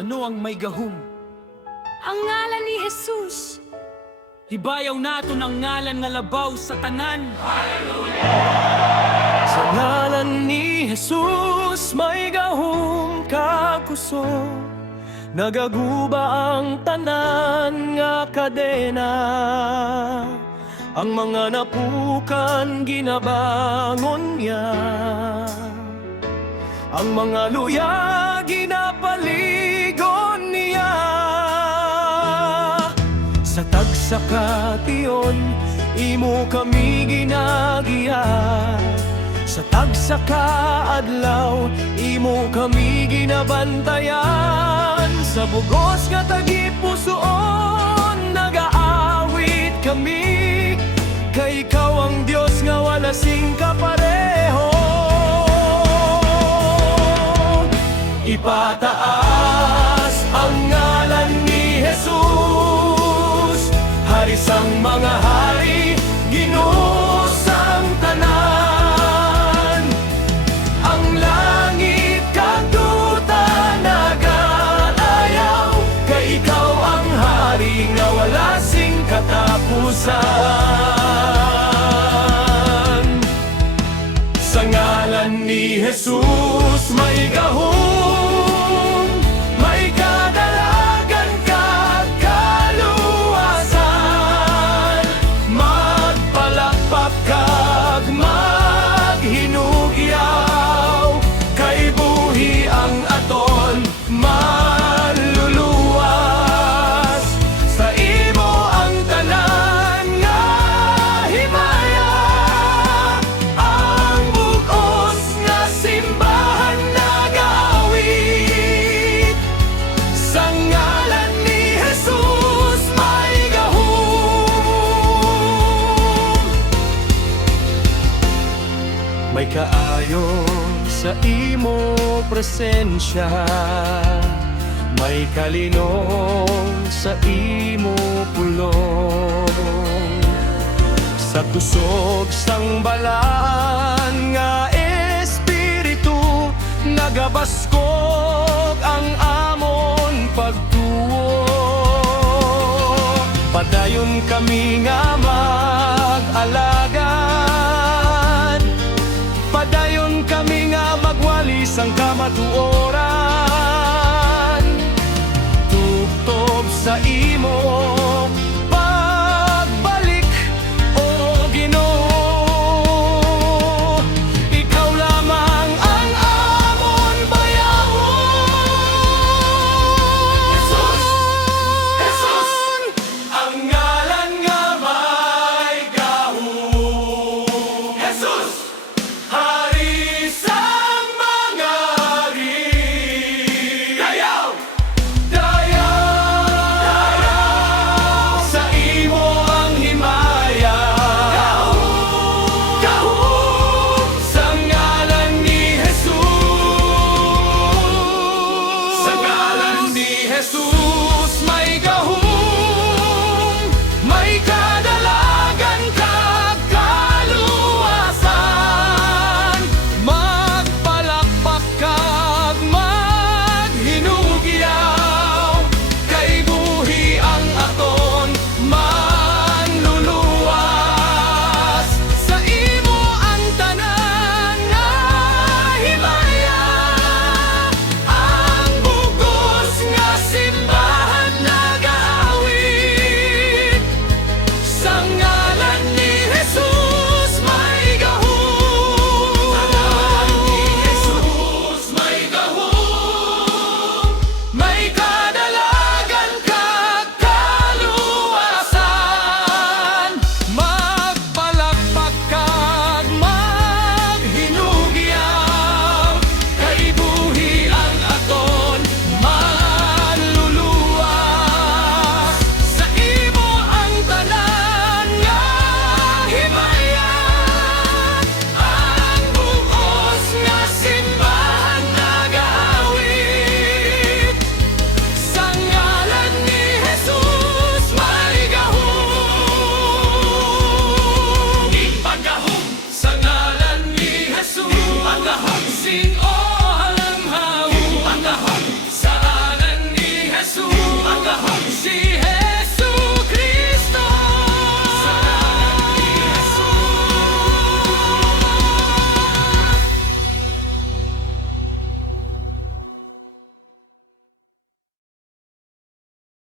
Ano ang may gahum? Ang ngalan ni Jesus. Hibayaw nato ng ngalan nga labaw sa tanan. Sa ngalan ni Jesus may gahom kakuso, nagaguba ang tanan nga kadena. Ang mga napukan ginabangon niya, ang mga luya ginapaligon niya. Sa tagsakation imo kami ginagiya, sa tagsakaadlaw imo kami ginabantayan. Sa bugos nga tagipusoon nagaawit kami, kay ikaw ang Diyos nga wala sing kapareho. Ipataas ang ngalan ni Jesus, Hari sang mga hari, Ginoo sang tanan. Ang langit kag duta nagalayaw, kay ikaw ang hari nga wala sing katapusan. Sa ngalan ni Jesus may gahom, may kadalagan kag kaluwasan. Magpalakpak kag maghinugyaw, kay buhi ang aton maluluwas. Sa imo ang tanan nga himaya, ang bugos nga simbahan nagaawit. Sa ngalan ni Jesus may gahom, may kaayo sa imo presensya, may kalinong sa imo pulong. Sa kusog sang balaan nga espiritu, nagabaskog ang amon pagtuo. Padayon kami nga mag-alagad, padayon kami nga magwalis ang kamatuo.